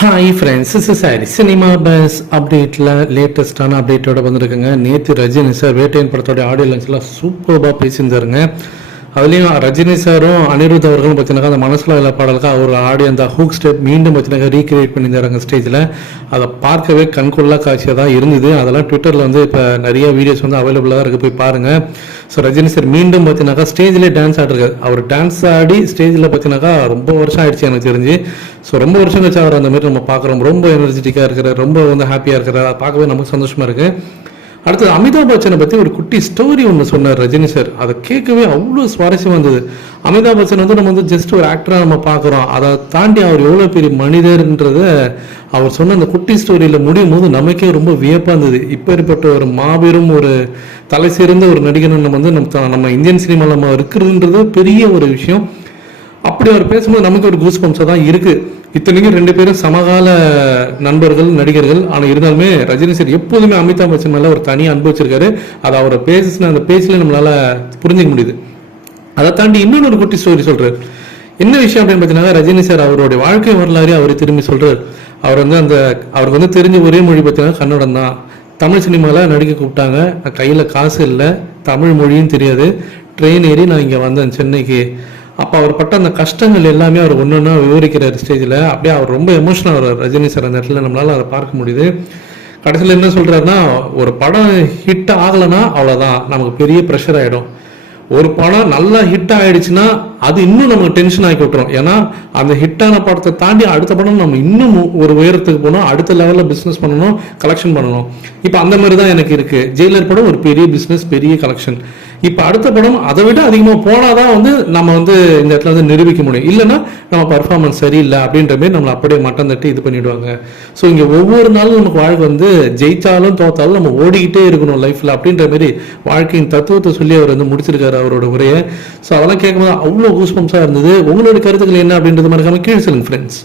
Hi friends is சாரி cinema buzz அப்டேட்டில் லேட்டஸ்ட்டான அப்டேட்டோட வந்திருக்குங்க. நேற்று ரஜினி சார் வேட்டையன் படத்தோடைய ஆடியோ லான்ச்லாம் சூப்பராக பேசியிருந்தாருங்க. அதுலேயும் ரஜினி சாரும் அனிருத் அவர்களும் பார்த்தீங்கன்னா அந்த மனசில் உள்ள பாடலுக்கு அவர் ஆடி அந்த ஹூக் ஸ்டெப் மீண்டும் பார்த்தீங்கன்னா ரீக்ரியேட் பண்ணியிருந்தாருங்க ஸ்டேஜில் அதை பார்க்கவே கண்கொள்ளா காட்சியாக தான் இருந்தது. அதெல்லாம் ட்விட்டரில் வந்து இப்போ நிறைய வீடியோஸ் வந்து அவைலபிளாக இருக்குது போய் பாருங்கள் ஸோ ரஜினி சார் மீண்டும் பார்த்தீங்கன்னாக்கா ஸ்டேஜ்லேயே டான்ஸ் ஆடுறாரு அவர் டான்ஸ் ஆடி ஸ்டேஜில் பார்த்தீங்கன்னாக்கா ரொம்ப வருஷம் ஆயிடுச்சு எனக்கு தெரிஞ்சு. ஸோ ரொம்ப வருஷம் கழிச்சு அவர் அந்த மாதிரி நம்ம பார்க்குறோம். ரொம்ப எனர்ஜெட்டிக்காக இருக்கிறார். ரொம்ப வந்து ஹாப்பியாக இருக்கிறார். பார்க்கவே நமக்கு சந்தோஷமாக இருக்குது அடுத்தது அமிதாப் பச்சனை பற்றி ஒரு குட்டி ஸ்டோரி ஒன்று சொன்னார் ரஜினி சார் அதை கேட்கவே அவ்வளோ சுவாரஸ்யம் வந்தது அமிதாப் பச்சன் வந்து நம்ம வந்து ஜஸ்ட் ஒரு ஆக்டராக நம்ம பார்க்குறோம். அதை தாண்டி அவர் எவ்வளோ பெரிய மனிதர்ன்றத அவர் சொன்ன அந்த குட்டி ஸ்டோரியில் முடியும் போது நமக்கே ரொம்ப வியப்பாக இருந்தது. இப்பேற்பட்ட ஒரு மாபெரும் ஒரு தலை சிறந்த ஒரு நடிகர் நம்ம வந்து நம்ம நம்ம இந்தியன் சினிமாவில் நம்ம இருக்கிறதுன்றது பெரிய ஒரு விஷயம். அப்படி அவர் பேசும்போது நமக்கு ஒரு கூஸ் பம்ஸாக தான் இருக்கு. இத்தனைக்கும் ரெண்டு பேரும் சமகால நண்பர்கள் நடிகர்கள். ஆனால் இருந்தாலுமே ரஜினி சார் எப்போதுமே அமிதாப் பச்சன் மேலே ஒரு தனி அன்பு வச்சிருக்காரு. அதை அவர் பேசின அந்த பேச்சில் நம்மளால புரிஞ்சிக்க முடியுது. அதை தாண்டி இன்னொன்று ஒரு குட்டி ஸ்டோரி சொல்றாரு. என்ன விஷயம் அப்படின்னு பார்த்தீங்கன்னா ரஜினி சார் அவருடைய வாழ்க்கை வரலாறு அவர் திரும்பி சொல்றாரு. அவர் வந்து அந்த அவருக்கு வந்து தெரிஞ்ச ஒரே மொழி பார்த்தீங்கன்னா கன்னடம் தான். தமிழ் சினிமாவில் நடிக்க கூப்பிட்டாங்க. நான் கையில் காசு இல்லை. தமிழ் மொழியும் தெரியாது. ட்ரெயின் ஏறி நான் இங்கே வந்தேன் சென்னைக்கு. அப்போ அவர் பட்ட அந்த கஷ்டங்கள் எல்லாமே அவர் ஒன்று ஒன்றா விவரிக்கிறார் ஸ்டேஜில். அப்படியே அவர் ரொம்ப எமோஷனல் அவர் ரஜினி சார் அந்த இடத்துல நம்மளால அதை பார்க்க முடியுது. கடைசியில் என்ன சொல்றாருன்னா ஒரு படம் ஹிட் ஆகலைன்னா அவ்வளோதான் நமக்கு பெரிய ப்ரெஷர் ஆகிடும் ஒரு படம் நல்லா ஹிட் ஆயிடுச்சுன்னா அது இன்னும் நமக்கு டென்ஷன் ஆக்கி விட்டுரும். ஏன்னா அந்த ஹிட்டான படத்தை தாண்டி அடுத்த படம் நம்ம இன்னும் ஒரு உயரத்துக்கு போகணும் அடுத்த லெவலில் பிஸ்னஸ் பண்ணணும் கலெக்ஷன் பண்ணணும். இப்போ அந்த மாதிரி தான் எனக்கு இருக்கு. ஜெயிலர் படம் ஒரு பெரிய பிஸ்னஸ் பெரிய கலெக்ஷன் இப்போ அடுத்த படம் அதை விட அதிகமாக போனாதான் வந்து நம்ம வந்து இந்த இடத்துல வந்து நிரூபிக்க முடியும். இல்லைன்னா நம்ம பர்ஃபார்மன்ஸ் சரியில்லை அப்படின்ற மாதிரி நம்மளை அப்படியே மட்டம் தட்டி இது பண்ணிடுவாங்க. ஸோ இங்கே ஒவ்வொரு நாளும் நமக்கு வாழ்க்கை வந்து ஜெயித்தாலும் தோத்தாலும் நம்ம ஓடிக்கிட்டே இருக்கணும் லைஃப்பில் அப்படின்ற மாதிரி வாழ்க்கையின் தத்துவத்தை சொல்லி அவர் வந்து முடிச்சிருக்காரு அவரோட உரையை. ஸோ அதெல்லாம் கேட்கும்போது அவ்வளோ கூஸ்பம்ஸாக இருந்தது. உங்களோட கருத்துக்கள் என்ன அப்படின்றது மறக்காம கீழே சொல்லுங்க ஃப்ரெண்ட்ஸ்